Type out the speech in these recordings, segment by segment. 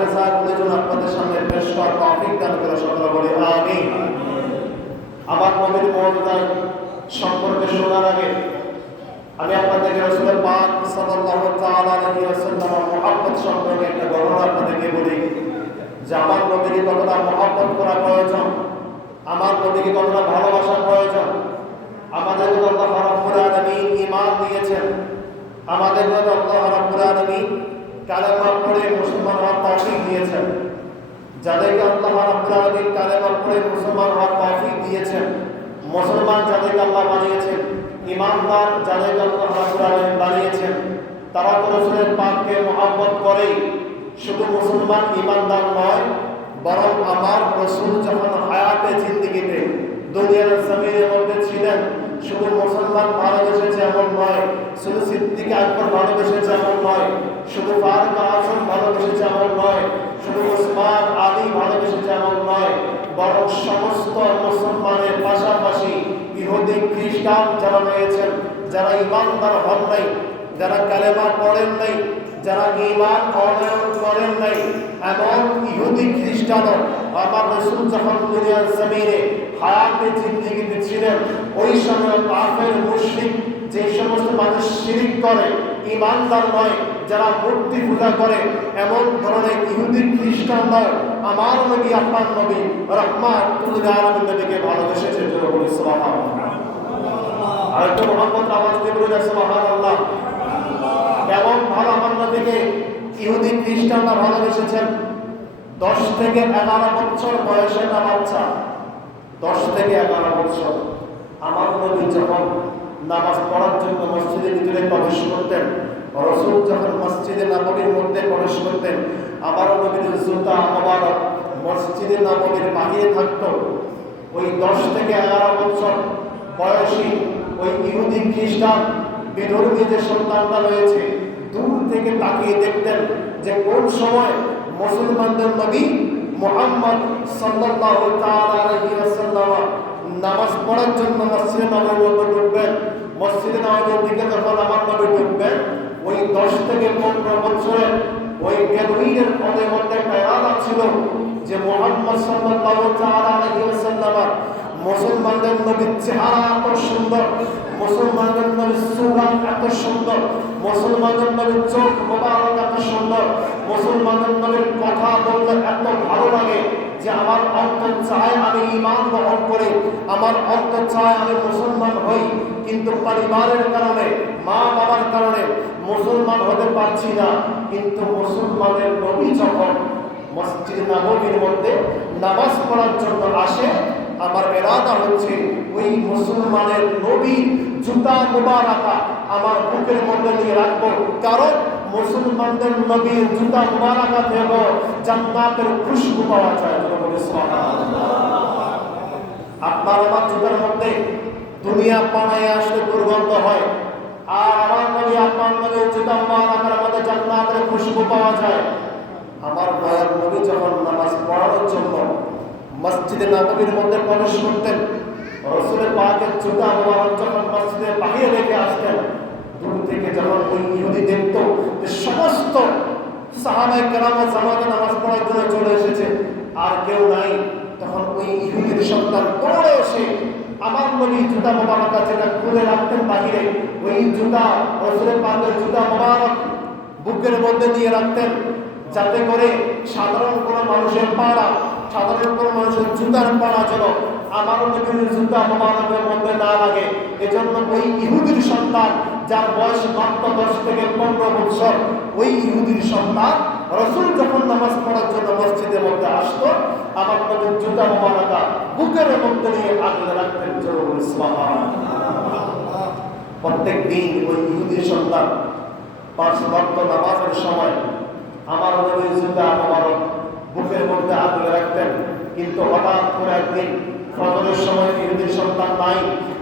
রেজাগুলো যেন আপনাদের সামনে পেশ করার তৌফিক দান করে সকলে বলি, আমিন। আমার নবীর মর্যাদা সম্পর্কে শোনার আগে আমি আপনাদেরকে রসুলের পাক সাল্লাল্লাহু তাআলা আলাইহি ওয়াসাল্লামের মুহাব্বত সম্পর্কে একটা ঘটনা আপনাদেরকে বলি, যে আমার নবীকে কতটা মহব্বত করা প্রয়োজন, আমার নবীকে কতটা ভালোবাসা প্রয়োজন, আমাদের আল্লাহ রাব্বুল আলামিন ঈমান দিয়েছেন, আমাদের আল্লাহ রাব্বুল আলামিন কালেমা পড়ে মুসলমান হওয়ার তৌফিক দিয়েছেন। যাদেরকে আল্লাহ রাব্বুল আলামিন পড়ে মুসলমান হওয়ার তৌফিক দিয়েছেন। মুসলমান যাদেরকে আল্লাহ বানিয়েছেন, ইমানদার যাদেরকে আল্লাহ রাব্বুল বানিয়েছেন, তারা তো রাসূলের পাককে মহব্বত করেই শুধু মুসলমান ইমানদার নয়, বরং আমার রসুল যখন হায়াতে জিন্দিগিতে দুনিয়ার জমিনের মধ্যে ছিলেন শুধু মুসলমান ভালোবেসেছে এমন নয়, শুধু সিদ্দিক আকবর ভালোবেসেছে এমন নয়, শুধু ফারুক আজম ভালোবেসেছে এমন নয়, শুধু উসমান আলী ভালোবেসেছে এমন নয়, বরং সমস্ত মুসলমানের পাশাপাশি ইহুদি, খ্রিস্টান যারা রয়েছেন, যারা ইমানদার হন নাই, যারা কালেমা পড়েন নাই যারা ইমান করেন নাই এমন ইহুদি খ্রিস্টানও আমার রসুল যখন দুনিয়ার জমিনে হায়াতে জিন্দিগিতে ছিলেন, ওই সময় কাফের, মুশরিক যে সমস্ত মানুষ শিরিক করে ইমানদার নয়, যারা মূর্তি পূজা করে, এমন ধরনের ইহুদি খ্রিস্টানরাও আমার নবী, আপনার নবী রহমান নবীকে ভালোবেসেছে আর একটু মোহাম্মদ আওয়াজ দিয়ে বলে আল্লাহ কেমন ভালো আমার নবীকে ইহুদি খ্রিস্টানরা ভালোবেসেছেন। দশ থেকে এগারো বছর বয়সে না বাচ্চা। দশ থেকে এগারো বছর। আমার নবী যখন নামাজ পড়ার জন্য মসজিদের ভিতরে প্রবেশ করতেন, রসুল যখন মসজিদে নবমীর মধ্যে প্রবেশ করতেন, আমার নবীর জুতা মোবারক মসজিদে নবমীর বাহিরে থাকতো। ওই দশ থেকে এগারো বছর বয়সী ওই ইহুদি খ্রিস্টান বিধর্মী যে সন্তানটা রয়েছে, দূর থেকে তাকিয়ে দেখতেন যে কোন সময় মুসলমানদের নবী মোহাম্মদ সাল্লাল্লাহু তাআলা ওয়াসাল্লাম নামাজ পড়ার জন্য মসজিদে মধ্যে ঢুকবেন। মসজিদে নববীর দিকে যখন আমার নবী ঢুকবেন, ওই দশ থেকে পনেরো বছরের ওই বেদুইনের মধ্যে মধ্যে একটা ছিল যে মোহাম্মদ সাল্লাল্লাহু তাআলা আলাইহি ওয়াসাল্লাম মুসলমানদের নবীর চেহারা এত সুন্দর, মুসলমানদের নবীর সুরাত এত সুন্দর, মুসলমানদের নবীর চোখ মোবারক এত সুন্দর, মুসলমানদের নবীর কথা বললে এত ভালো লাগে যে আমার অন্তর চায় আমি ইমান গ্রহণ করে, আমার অন্তর চায় আমি মুসলমান হই। কিন্তু পরিবারের কারণে মা বাবার কারণে মুসলমান হতে পারছি না। কিন্তু মুসলমানের নবী যখন মসজিদ নবমীর মধ্যে নামাজ পড়ার জন্য আসে আমার এরাদা হচ্ছে ওই মুসলমানের নবী জুতা মুবারাকা আমার বুকের মধ্যে নিয়ে রাখব। কারণ মুসলমানদের নবীর জুতা মুবারাকা দেব জান্নাতের খুশবু পাওয়া যায় আপনার আমার জুতার মধ্যে দুনিয়া পানায় আসলে দুর্গন্ধ হয়, আর আমার নবী আপনার নবীর জুতা মুবারাকার মধ্যে জান্নাতের খুশবু পাওয়া যায়। আমার দয়ার নবী যখন নামাজ পড়ানোর জন্য মসজিদে নববীর মধ্যে প্রবেশ করতেন। রসুলের পাকের জুতা মোবারক যখন মসজিদে বাহিরে রেখে আসতেন, দূর থেকে যখন ওই ইহুদি দেখত যে সমস্ত সাহাবাই কেরাম জামাতে নামাজ পড়ার জন্য চলে এসেছে, আর কেউ নাই, তখন ওই ইহুদির সন্তান দৌড়ে এসে আমার নবী জুতা মোবারক যেটা খুলে রাখতেন বাহিরে। ওই জুতা রসুলের পাকের জুতা মোবারক বুকের মধ্যে নিয়ে রাখতেন, যাতে করে সাধারণ কোনো মানুষের পাড়া সাধারণ কোনো মানুষের জুতার পাড়া যেন আমার নবীর জুতা মোবারকের মধ্যে না লাগে। এজন্য ওই ইহুদির সন্তান যার বয়স মাত্র দশ থেকে পনেরো বছর ওই ইহুদির সন্তান রসুল যখন নামাজ পড়ার জন্য মসজিদের মধ্যে আসতো, আমার নবীর জুতা মোবারকা বুকের মধ্যে নিয়ে আগলে রাখতেন জরুর ইসলাম প্রত্যেক দিন ওই ইহুদির সন্তান পাঁচ ভক্ত নামাজের সময় আমার নবীর জুতা মোবারক বুকের মধ্যে আগলে কিন্তু হঠাৎ করে একদিন ফজরের সময় ইহুদির সন্তান নাই,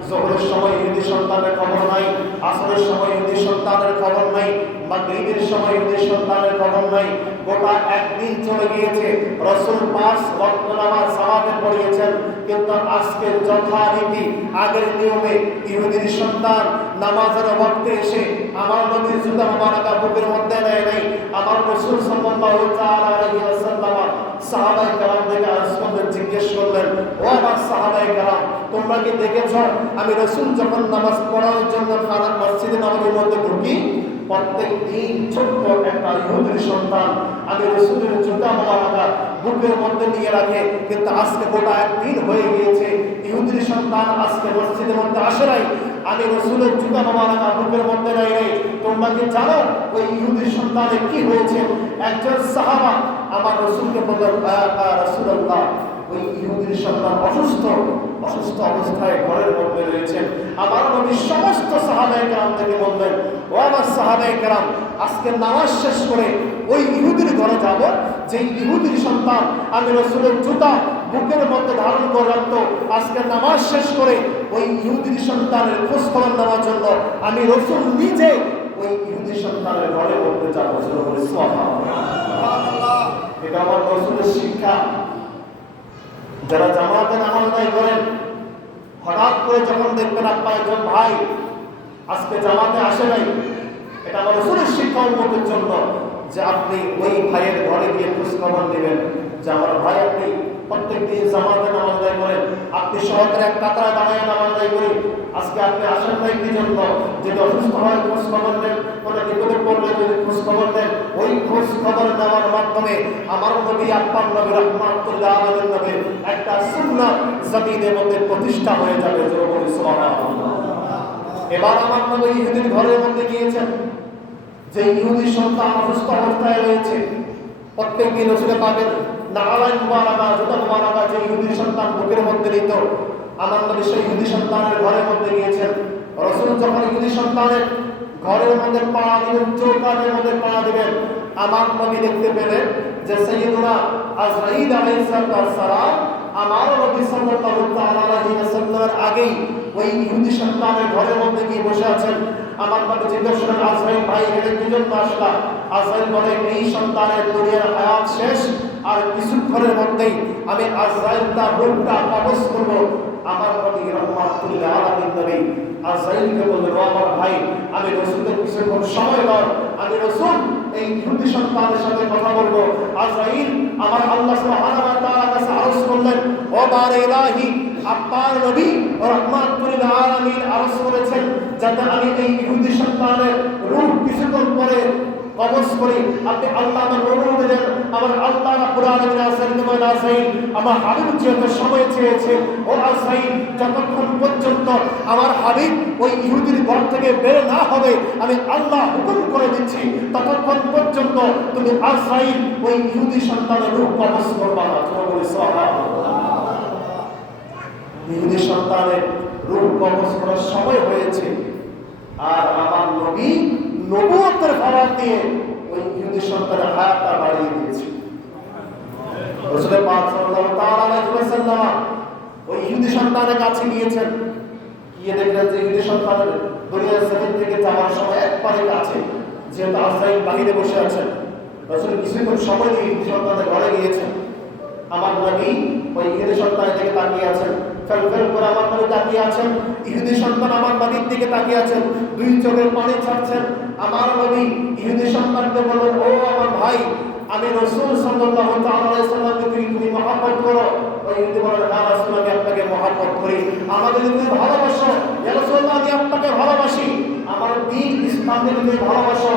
জোহরের সময় ইহুদি সন্তানের খবর নাই, আসরের সময় ইহুদি সন্তানের খবর নাই, মাগরিবের সময় ইহুদি সন্তানের খবর নাই, গোটা একদিন চলে গিয়েছে। রসুল পাঁচ রক্ত নামাজ সামাতে পড়িয়েছেন, কিন্তু আজকে যথারীতি আগের নিয়মে ইহুদির সন্তান নামাজের ওয়াক্তে এসে আমার নবীর জুতা মোবারকা বুকের মধ্যে নেয় নাই। আমার রাসূল সাল্লাল্লাহু তাআলা আলাইহি সাহাবায়ে কেরাম থেকে আসমানদের জিজ্ঞেস করলেন, ও আমার সাহাবায়ে কেরাম, তোমরা কি দেখেছ? আমি রাসূল যখন নামাজ পড়ার জন্য খারাপ মসজিদে নামাজের মধ্যে ঢুকি, প্রত্যেক দিন ছোট্ট একটা ইহুদির সন্তান আমি রসুলের জুতা বুকের মধ্যে নিয়ে রাখে। কিন্তু আজকে গোটা একদিন হয়ে গিয়েছে ইহুদির সন্তান আজকে মসজিদের মধ্যে আসে নাই। আমি রসুলের জুতা মোবারকা বুকের মধ্যে নাই নাই তোমরা কি জানো ওই ইহুদির সন্তানের কি হয়েছে? একজন সাহাবা আমার রসুলকে বললেন রসুল্লাহ ওই ইহুদির সন্তান অসুস্থ অসুস্থ অবস্থায় ঘরের মধ্যে রয়েছেন আমার নবী সমস্ত সাহাবাই কেরাম থেকে বললেন, ও আমার সাহাবাই কেরাম, আজকে নামাজ শেষ করে ওই ইহুদির ঘরে যাব যে ইহুদির সন্তান আমি রসুলের জুতা বুকের মধ্যে ধারণ করে রাখতো, আজকে নামাজ শেষ করে ওই ইহুদির সন্তানের খোঁজ খবর নেওয়ার জন্য আমি রসুল নিজে ওই ইহুদি সন্তানের ঘরের মধ্যে যাব বলে এটা আমার রসুলের শিক্ষা। যারা জামাতে নামাজ আদায় করেন হঠাৎ করে যখন দেখবেন আপনার একজন ভাই আজকে জামাতে আসে নাই এটা আমার রসুলের শিক্ষা উন্নতির জন্য যে আপনি ওই ভাইয়ের ঘরে গিয়ে খোঁজ খবর নেবেন যে আমার ভাই আপনি প্রত্যেক দিন জামাতে নামাজ আদায় করেন। আপনি সহকারে এক কাতারা দাঁড়ায় নামাজ আদায় করেন। আজকে আপনি আসেন নাই কি জন্য। যদি অসুস্থ হয়, খোঁজ খবর কোনো বিপদে পড়লে যদি খোঁজ খবর ওই খোঁজ খবর মাধ্যমে আমার নবী নবী নবী একটা সুন্নাত জমিনের মধ্যে প্রতিষ্ঠা হয়ে যাবে। এবার আমার নবী ইহুদির ঘরের মধ্যে গিয়েছেন। যে ইহুদি সন্তান অসুস্থ অবস্থায় রয়েছে, প্রত্যেক দিন রসুলে পাবেন। ইহুদি সন্তান বুকের মধ্যে নিত আমার নবী সেই সন্তানের ঘরের মধ্যে গিয়েছেন। রসুল যখন সন্তানের ঘরের মধ্যে পা দিবেন, চৌকানের মধ্যে পা দিবেন, আমার দেখতে পেলেন যে সৈয়দুনা আজরাইল আলাইহিস সালাম আমার নবী সাল্লাল্লাহু তাআলা আলাইহি আগেই ওই ইহুদি সন্তানের ঘরের মধ্যে গিয়ে বসে আছেন। আমার নবী জিজ্ঞেস ভাই বলে, এই সন্তানের দুনিয়ার হায়াত শেষ। আর কিছুক্ষণের মধ্যেই আমি আজরাইল রূপটা কবজ করব। আমার বললেন আমার ভাই, আমি সময় আমি সাথে কথা বলব। আমার করলেন রহমাতুল করেছেন, যাতে আমি এই ইহুদি সন্তানের রূহ কিছুক্ষণ পরে কবজ করি। আপনি আল্লাহ আমার অনুরোধ দেন। আমার আল্লাহ আলামিন আছেন তোমার আছেন আমার হাবিব যেহেতু সময় চেয়েছে, ও আসাইন যতক্ষণ পর্যন্ত আমার হাবিব ওই ইহুদির ঘর থেকে বের না হবে, আমি আল্লাহ হুকুম করে দিচ্ছি, ততক্ষণ পর্যন্ত তুমি আসাইন ওই ইহুদি সন্তানের রূপ কবজ করবা না। ইহুদি সন্তানের রূপ কবজ করার সময় হয়েছে, আর আমার নবী নবুয়তের ভাড়া দিয়ে ওই ইহুদি সন্তানের হায়াতটা বাড়িয়ে দিয়েছে। রসুলের পাক সাল্লাল্লাহু তাআলা ওই ইহুদি সন্তানের কাছে গিয়েছেন। গিয়ে দেখলেন যে ইহুদি সন্তানের দুনিয়ার জমিন থেকে যাওয়ার সময় একবারে কাছে। যেহেতু আজরাইল বাহিরে বসে আছেন। রসুল কিছুক্ষণ সময় দিয়ে ইহুদি সন্তানের ঘরে গিয়েছেন। আমার নবী ওই ইহুদি সন্তানের দিকে তাকিয়ে আছেন। ফেল ফেল করে আমার নবী তাকিয়ে আছেন। ইহুদি সন্তান আমার নবীর দিকে তাকিয়ে আছেন। দুই চোখের পানি ছাড়ছেন। আমার নবী ইহুদি সম্পর্কে বললেন, ও আমার ভাই, আমি রসুল সাল্লাল্লাহু তাআলা সাল্লামকে তুমি তুমি মহব্বত করো। ওই ইহুদি বলেন হ্যাঁ রাসূল, আমি আপনাকে মহব্বত করি। আমাদের যদি তুমি ভালোবাসো, ইয়া রাসূল আমি আপনাকে ভালোবাসি। আমার দিন ইসলামকে তুমি ভালোবাসো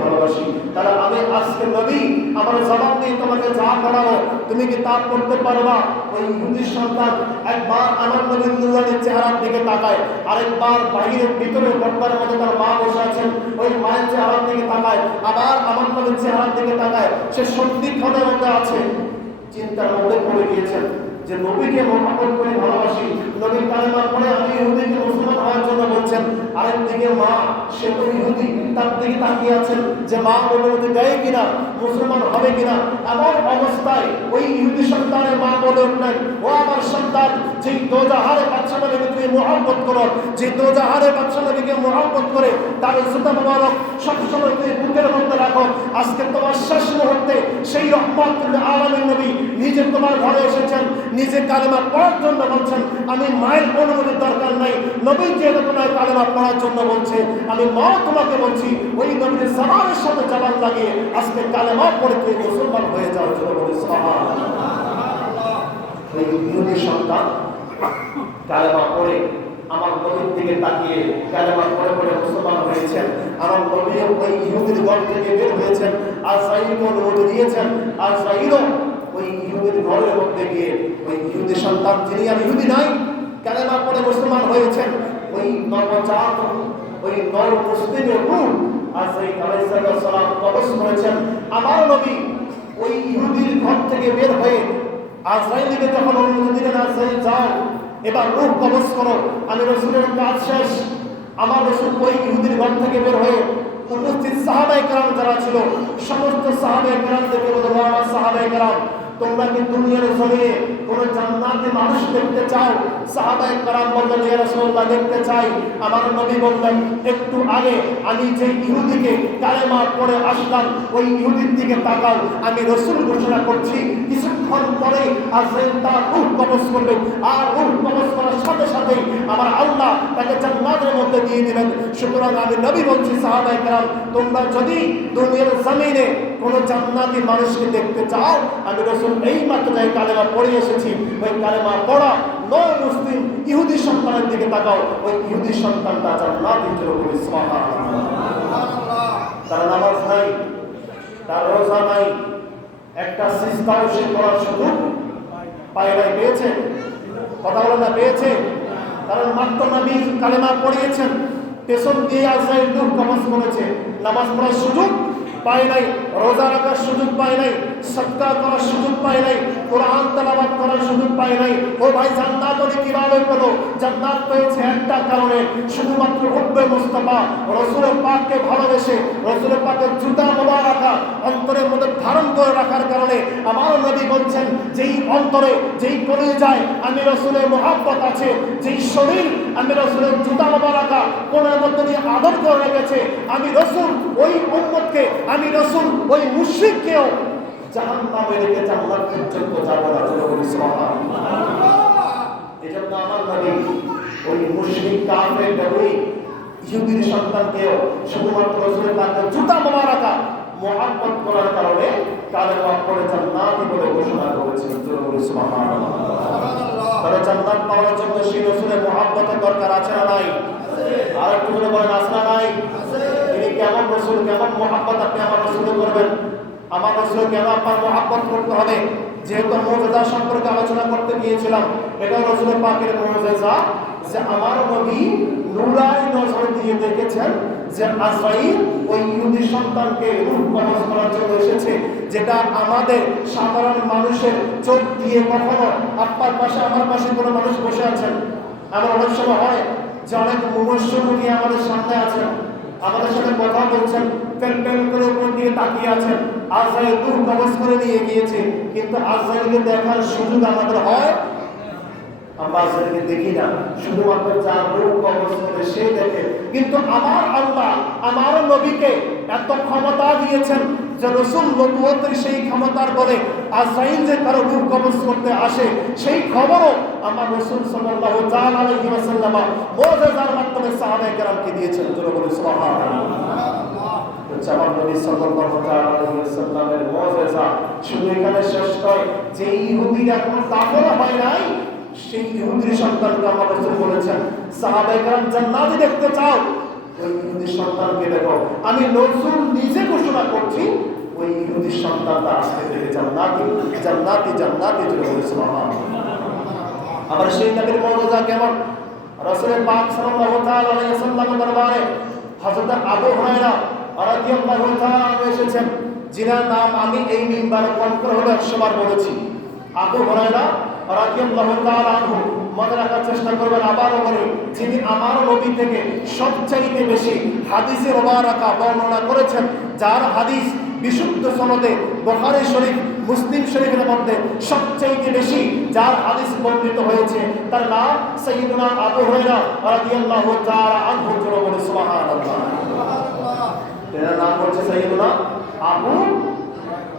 ভালোবাসি। তাহলে আমি আজকে নবী, আমার জবাব দিয়ে যা করাবো তুমি কি তা করতে পারবা? ওই ইহুদির সন্তান একবার আমার নবীর নুরানি চেহারার দিকে তাকায়, আরেকবার বাহিরের ভিতরে পর্দার মধ্যে তার মা বসে আছেন, ওই মায়ের চেহারার দিকে তাকায়, আবার আমার নবীর চেহারার দিকে তাকায়, সে সন্দিক্ষণের মধ্যে আছে, চিন্তার মধ্যে পড়ে গিয়েছেন। যে নবীকে মহাপন করে ভালোবাসি, নবীর কালেমা পড়ে আমি ইহুদিকে মুসলমান হওয়ার জন্য বলছেন, আরেকদিকে মা, সে তো ইহুদি। তার দিকে তাকিয়ে আছেন যে মা অনুমতি দেয় কিনা, মুসলমান হবে কিনা, এমন অবস্থায় ওই ইহুদি সন্তানের মা বলে উঠলেন ও আমার সন্তান, যেই দোজাহারে তুমি মোহাম্মত করো যে দোজাহারে মোহাম্মত করে, তার মোবারক সবসময় তুমি বুকের মধ্যে রাখো। আজকে তোমার শেষ মুহূর্তে সেই রহমতুল আলমী নবী নিজে তোমার ঘরে এসেছেন, নিজে কালেমা পড়ার জন্য বলছেন, আমি মায়ের অনুমতির দরকার নাই নবী যেহেতু তোমার কালেমা পড়ার জন্য বলছে, আমি মা তোমাকে বলছি ওই নবীর জামানের সাথে জবান লাগিয়ে আজকে কালেমা পড়ে তুমি মুসলমান হয়ে জন্য বলি ওই সন্তান, কালেমা পড়ে, আমার নবীর দিকে তাকিয়ে কালেমা পড়ে পড়ে মুসলমান হয়েছেন। আমার নবীও ওই ইহুদির ঘর থেকে বের হয়েছেন, আর দিয়েছেন, আর সাইরও ওই ইহুদির ঘরের মধ্যে গিয়ে ওই ইহুদি সন্তান, যিনি আর ইহুদি নাই কালেমা পড়ে মুসলমান হয়েছেন, ওই ওই নর মুসলিমের রূপ আর সেই আলাইসালাম কবস করেছেন। আমার নবী ওই ইহুদির ঘর থেকে বের হয়ে আজরাইলকে যখন অনুমতি দিলেন আজরাইল যাও এবার রূপ কবজ করো। আমি রসুলের কাজ শেষ। আমার রসুল ওই ইহুদির ঘর থেকে বের হয়ে উপস্থিত সাহাবাই কারাম যারা ছিল, সমস্ত সাহাবাই কারামদেরকে বলতে আমার সাহাবাই কারাম তোমরা কি দুনিয়ার জমিনে কোন জান্নাতে মানুষ দেখতে চাও? সাহাবায়ে কারাম বললেন, ইয়া রাসূলুল্লাহ, দেখতে চাই। আমার নবী বললেন, একটু আগে আমি যে ইহুদিকে কালেমা পড়ে আসলাম, ওই ইহুদির দিকে তাকাও। আমি রসুল ঘোষণা করছি, কিছুক্ষণ পরে আজরাইল তার রূহ কবজ করবে। আর রূহ কবজ করার সাথে সাথে আমার আল্লাহ তাকে জান্নাতের মধ্যে দিয়ে দিবেন। সুতরাং আমি নবী বলছি, সাহাবায়ে কারাম, তোমরা যদি দুনিয়ার জমিনে কোন জান্নাতি মানুষকে দেখতে চাও? আমি রসুল এই মাত্র যাই কালেমা পড়ে এসেছি, ওই কালেমা পড়া ন মুসলিম ইহুদি সন্তানের দিকে তাকাও। ওই ইহুদি সন্তানটা জান্নাতের জন্য বলি তার নামাজ নাই, তার রোজা নাই, একটা সিস্তাও সে করার সুযোগ পায়ে পেয়েছে? কথা বলে না, পেয়েছে? কারণ মাত্র নবী কালেমা পড়িয়েছেন, পেছন দিয়ে আজরাইল দুঃখ নামাজ করেছে। নামাজ পড়ার সুযোগ পায় নাই রোজা রাখার সুযোগ পায় নাই সত্তা করার সুযোগ পায় নাই, কোরআন তালাবাদ করার সুযোগ পায় নাই। ও ভাই, জান্নাত উনি কীভাবে পেল? জান্নাত পেয়েছে একটা কারণে, শুধুমাত্র হুব্বে মুস্তাফা রসুলের পাককে ভালোবেসে রসুলের পাকের জুতা মোবা রাখা অন্তরের মধ্যে ধারণ করে রাখার কারণে আমার নবী বলছেন, যেই অন্তরে, যেই করে যায়, আমি রসুলের মহাব্বত আছে। যেই শরীর, আমি রসুলের জুতা মোবা রাখা কোনের মধ্যে নিয়ে আদর করে রেখেছে, আমি রসুল ওই উম্মতকে, আমি রসুল ওই মুশ্রিককেও জাহান নামে রেখে জান্নাত পর্যন্ত যাব না চলে বলি এজন্য আমার নবী, ওই মুশরিক, কাফের, নবী, ইহুদির সন্তানকেও শুধুমাত্র রসুলের তাকে জুতা মোবারকা মহাব্বত করার কারণে মাফ করে জান্নাতি বলে ঘোষণা করেছেন সুবহানাল্লাহ। তবে জান্নাত পাওয়ার জন্য সেই রসুলের মহাব্বতের দরকার আছে না নাই? আর একটু বলে বলেন, আছে না নাই? তিনি কেমন রসুল, কেমন মহাব্বত আপনি আমার রসুলে করবেন? আমার রসুল কেন আপনার মহাব্বত করতে হবে? যেহেতু মৌজেজা সম্পর্কে আলোচনা করতে গিয়েছিলাম, এটা রসুলের পাকের মৌজেজা যে আমার নবী নুরাই নজর দিয়ে দেখেছেন যে আজরাইল ওই ইহুদি সন্তানকে রূপ কবজ করার জন্য এসেছে, যেটা আমাদের সাধারণ মানুষের চোখ দিয়ে কখনো আপনার পাশে, আমার পাশে কোনো মানুষ বসে আছেন আমার অনেক সময় হয় যে অনেক মুমস্যমুখী আমাদের সামনে আছেন, আমাদের সাথে কথা বলছেন পেল পেল করে উপর দিয়ে তাকিয়ে আছেন। আজরাইল দূর কবজ করে নিয়ে গিয়েছে, কিন্তু আজরাইলকে দেখার সুযোগ আমাদের হয়? আমরা আজরাইলকে দেখি না, শুধুমাত্র যার রূপ কবজ করে সে দেখে। কিন্তু আমার আল্লাহ আমার নবীকে এত ক্ষমতা দিয়েছেন যে রসুল নবুয়তের সেই ক্ষমতার বলে আজরাইল যে কারও রূপ কবজ করতে আসে, সেই খবরও আমার রসুল সাল্লাল্লাহু তাআলা আলাইহি ওয়াসাল্লাম মুজিজার মাধ্যমে সাহাবায়ে কেরামকে দিয়েছেন। বলি সুবহানাল্লাহ। শুধু এখানে শেষ যে এখনও সেই আমার দেখতে চাও। ওই সন্তানকে দেখো, আমি রাসূল নিজে ঘোষণা করছি, ওই ইহুদির সন্তানটা আজকে থেকে জান্নাতি জান্নাতি জান্নাতি আবার সেই নবীর মুজিজা কেমন? রাসূলের পাক সাল্লাল্লাহু আবু এসেছেন। যিনার নাম আমি এই মিম্বারে করে হলো একশো বার বলেছি। আবু তাআলা মনে রাখার চেষ্টা করবেন আবারও বলি, যিনি আমার নবী থেকে সবচাইতে বেশি হাদিসের ওবারাকা বর্ণনা করেছেন, যার হাদিস বিশুদ্ধ সনদে বোখারি শরীফ, মুসলিম শরীফের মধ্যে সবচাইতে বেশি যার হাদিস বর্ণিত হয়েছে, তার নাম সৈয়দুনা আবু হুরায়রা রাদিয়াল্লাহু তাআলা আনহু বলে সুবহানাল্লাহ। এর নাম হচ্ছে সৈয়দুনা আবু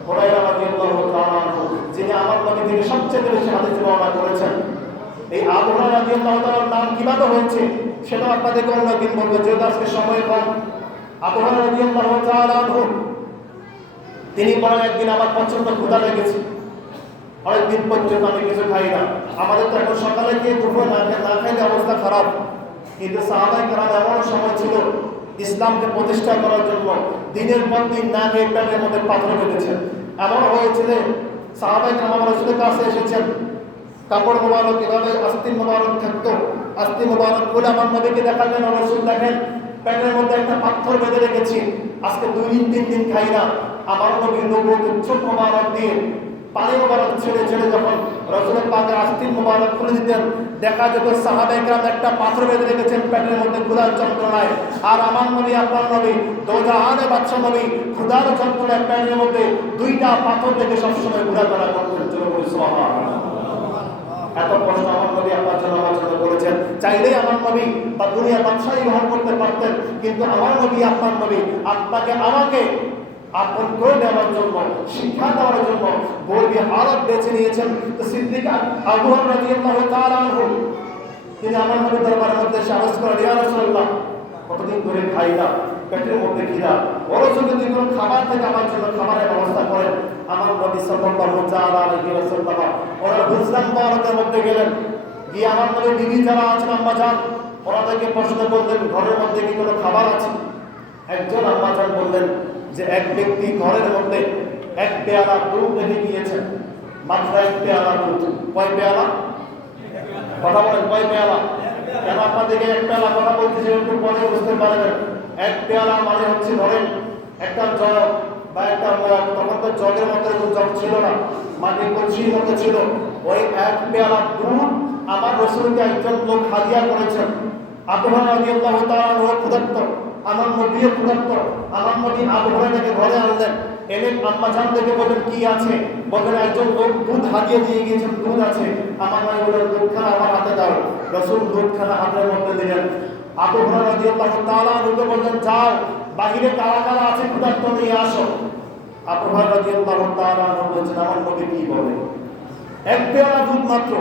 হুরায়রা রাদিয়াল্লাহু তাআলা যিনি আমার নবী থেকে সবচেয়ে বেশি হাদিস বর্ণনা করেছেন। এই আবু হুরায়রা রাদিয়াল্লাহু তাআলার নাম কীভাবে হয়েছে সেটা আপনাদেরকে অন্যদিন বলব, যেহেতু আজকে সময় কম। আবু হুরায়রা রাদিয়াল্লাহু তাআলা তিনি বলেন, একদিন আমার প্রচণ্ড ক্ষুধা লেগেছে। অনেকদিন পর্যন্ত আমি কিছু খাই না। আমাদের তো এখন সকালে গিয়ে দুপুরে না খাইলে অবস্থা খারাপ। কিন্তু সাহাবাই কারাম এমন সময় ছিল ইসলামকে প্রতিষ্ঠা করার জন্য দিনের পর দিন না পেটের মধ্যে পাথর বেঁধেছেন এমন হয়েছে যে সাহাবাই রসুলের কাছে এসেছেন। কাপড় মোবারক এভাবে আস্তিন মোবারক থাকতো? আস্তিন মোবারক বলে আমার নবীকে দেখালেন রসুল দেখেন। প্যান্টের মধ্যে একটা পাথর বেঁধে রেখেছি। আজকে দুই দিন, তিন দিন খাই না। আমার নবীর নবুয়তের চোখ মোবারক দিয়ে পানি মোবারক ছেড়ে ছেড়ে যখন রসুলের পাকে আস্তিন মোবারক খুলে দিতেন, দেখা যেত সাহাবাইকরাম একটা পাথর বেঁধে রেখেছেন পেটের মধ্যে ক্ষুধার যন্ত্রণায়। আর আমার নবী, আপনার নবী, দোজাহানে বাদশা নবী, ক্ষুধার যন্ত্রণায় পেটের মধ্যে দুইটা পাথর রেখে সবসময় ঘোরাফেরা করতেন। এত কষ্ট আমার নবী আপনার জন্য আমার জন্য করেছেন। চাইলেই আমার নবী বা দুনিয়া বাদশাহী গ্রহণ করতে পারতেন, কিন্তু আমার নবী, আপনার নবী, আপনাকে আমাকে আপন করে দেওয়ার জন্য, শিক্ষা দেওয়ার জন্য বলবি আরব বেছে নিয়েছেন। তো সিদ্দিক আবু রাদিয়াল্লাহু তাআলা আনহু, তিনি আমার নবী দরবারের মধ্যে সাহস করেন, ইয়া রাসূলুল্লাহ, কতদিন ধরে খাই না, পেটের মধ্যে খিদা বড় যদি কোনো খাবার থেকে আমার জন্য খাবারের ব্যবস্থা করেন। আমার নবী সাল্লাল্লাহু তাআলা আলাইহি ওয়াসাল্লাম ওনারা বুঝলাম মুবারকের মধ্যে গেলেন। গিয়ে আমার নবী বিবি যারা আছেন আম্মা যান ওনাদেরকে প্রশ্ন করলেন, ঘরের মধ্যে কি কোনো খাবার আছে? একজন আম্মা যান বললেন যে এক ব্যক্তি ঘরের মধ্যে এক পেয়ালা দুধ রেখে গিয়েছেন মাত্র এক পেয়ালা দুধ। কয় পেয়ালা? কথা বলেন, কয় পেয়ালা? কেন আপনাদেরকে এক পেয়ালা কথা বলতেছে একটু পরে বুঝতে পারবেন? এক পেয়ালা মানে হচ্ছে ধরেন, একটা জল বা একটা তখন তো মধ্যে এরকম জগ ছিল না মাটির কলসির মতো ছিল। ওই এক পেয়ালা দুধ আমার রসুলকে একজন লোক হাদিয়া করেছেন। আবহাওয়া রাদিয়াল্লাহু তাআলা ক্ষুধার্ত। আমার আনলেন। থেকে বললেন, কি আছে? একজন লোক দুধ দিয়ে গিয়েছেন, দুধ আছে। আমার হাতে মধ্যে নিয়ে আসো। বলছেন, আমার কি বলে? এক পেয়ালা দুধ মাত্র।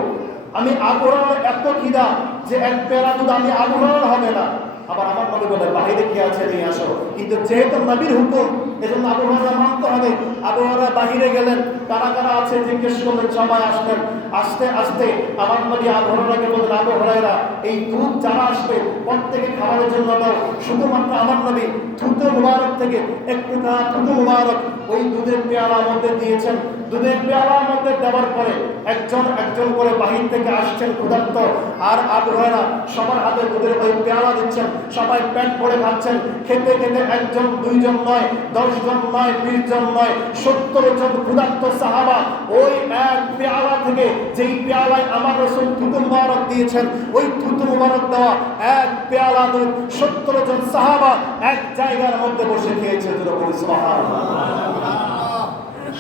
আমি আবহাওয়ার এত খিদা যে এক পেয়ালা দুধ আমি আবহাওয়ার হবে না। আবার আমার মনে বলে বাহিরে কে আছে নিয়ে আসো। কিন্তু যেহেতু নবীর হুকুম এজন্য আবহাওয়া মানতে হবে। আবহাওয়া বাহিরে গেলেন, কারা কারা আছে জিজ্ঞেস করলেন, সবাই আসলেন। আস্তে আস্তে আমার নবী আবহাওয়াকে বললেন আবহাওয়ারা এই দুধ যারা আসবে, প্রত্যেকে খাবারের জন্য দাও। শুধুমাত্র আমার নবী থুতু মুবারক থেকে একটু থুতু মুবারক ওই দুধের পেয়ালার মধ্যে দিয়েছেন। দুধের পেয়ালার মধ্যে দেওয়ার পরে একজন একজন করে বাহির থেকে আসছেন ক্ষুধার্ত। আর আবহাওয়ারা সবার হাতে দুধের ওই পেয়ালা দিচ্ছেন। সবাই প্যান্ট পরে খাচ্ছেন। খেতে খেতে একজন, দুইজন নয়, দশ জন নয় বিশ জন সত্তর জন ক্ষুধার্ত সাহাবা, ওই এক পেয়ালা থেকে যেই পেয়ালায় আমার রসুল থুতু মুবারক দিয়েছেন, ওই থুতু মুবারক দেওয়া এক পেয়ালা দুধ সত্তর জন সাহাবা এক জায়গার মধ্যে বসে খেয়েছে সাহাবা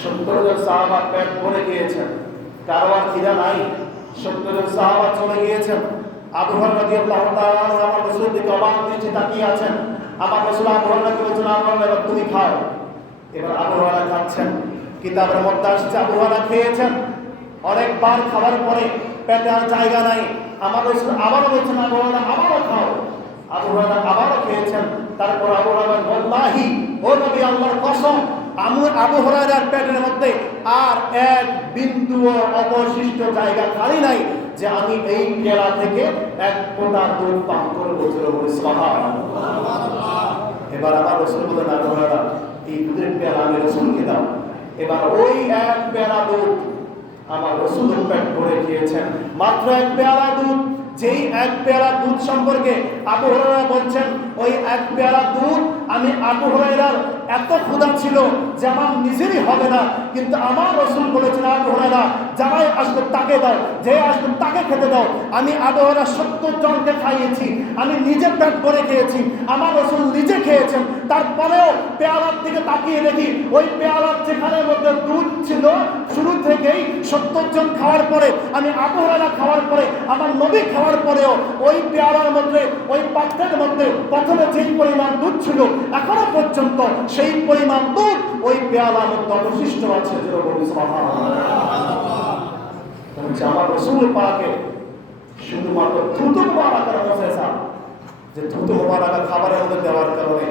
সত্তর জন সাহাবা পেট ভরে গিয়েছেন, কারও আর খিদা নাই। সত্তর জন সাহাবা চলে গিয়েছেন। আবু হর রাদিয়াল্লাহু তাআলা আমার রাসূলের দিকে অবাক দৃষ্টি তাকিয়ে আছেন। আমার রাসূল আবু হরাকে বলছেন, আবু হরারা এবার তুমি খাও। এবার আবু হরারা খাচ্ছেন। কিতাবের মধ্যে আসছে, আবু হরারা খেয়েছেন। অনেকবার খাবার পরে পেটে আর জায়গা নাই। আমার রাসূল আবারও বলছেন, আবু হরারা আবারও খাও। আবু হরারা আবারও খেয়েছেন। তারপর আবু হরারা বল্লাহি ও নবী আল্লাহর কসম, আমি আবু হরাইরার পেটের মধ্যে আর এক বিন্দুও অবশিষ্ট জায়গা খালি নাই যে আমি এই পেয়ালা থেকে এক ফোঁটা দুধ পান বলে এবার আমার রসুল বলে না হরাইরা এই দুধের পেয়ালা আমি রসুলকে দাও। এবার ওই এক পেয়ালা দুধ আমার রসুল পেট ভরে খেয়েছেন। মাত্র এক পেয়ালা দুধ, যেই এক পেয়ালা দুধ সম্পর্কে আবু হরাইরা বলছেন, ওই এক পেয়ালা দুধ আমি আবু হুরায়রার এত ক্ষুধা ছিল যে আমার নিজেরই হবে না। কিন্তু আমার রসুল বলেছেন আবহাওয়া যারাই আসবে তাকে দাও, যে আসবে তাকে খেতে দাও। আমি আবহাওয়া সত্তর জনকে খাইয়েছি, আমি নিজে পেট করে খেয়েছি, আমার রসুল নিজে খেয়েছেন। তারপরেও পেয়ালার দিকে তাকিয়ে দেখি, ওই পেয়ালার যেখানে মধ্যে দুধ ছিল, শুরু থেকেই সত্তর জন খাওয়ার পরে, আমি আবহাওয়া খাওয়ার পরে, আমার নবী খাওয়ার পরেও ওই পেয়ালার মধ্যে, ওই পাত্রের মধ্যে প্রথমে যেই পরিমাণ দুধ ছিল, এখনও পর্যন্ত সেই পরিমাণ দুধ ওই পেয়ালার মধ্যে অবশিষ্ট আছে আমার রসুল পাকে শুধুমাত্র দ্রুত মোবারকের মজেসা যে দ্রুত মোবারকা খাবারের মধ্যে দেওয়ার কারণে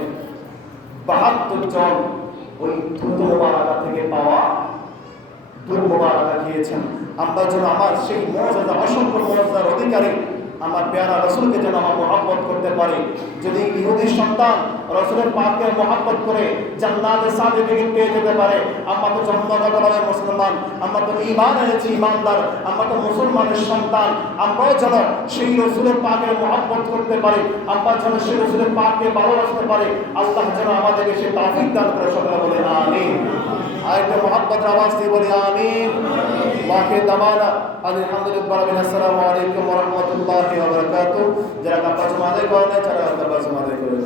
বাহাত্তর জন ওই দ্রুত মোবারকা থেকে পাওয়া দুধ মোবারকা খেয়েছেন। আমরা যেন আমার সেই মর্যাদা, অসংখ্য মর্যাদার অধিকারী আমার পেয়ারা রসুলকে যেন আমার মহাব্বত করতে পারি। যদি ইহুদি সন্তান রসুলের পাককে মহাব্বত করে জান্নাতের সার্টিফিকেট পেয়ে যেতে পারে, আমরা তো জন্মগতভাবে মুসলমান, আমরা তো ইমান এনেছি ইমানদার আমরা তো মুসলমানের সন্তান, আমরাও যেন সেই রসুলের পাকে মহাব্বত করতে পারি, আমরা যেন সেই রসুলের পাককে ভালোবাসতে পারি, আল্লাহ যেন আমাদেরকে সেই তাফিক দান করে সকলে বলে আমি আরেকটা মহাব্বত আওয়াজ দিয়ে বলি আমি বাকি দামানা আলহামদুলিল্লাহ আসসালামু আলাইকুম ওয়া ওয়া বারাকাতুহু। যারা জমা আদায় করেন যারা আল্লাহ জমা আদায় করে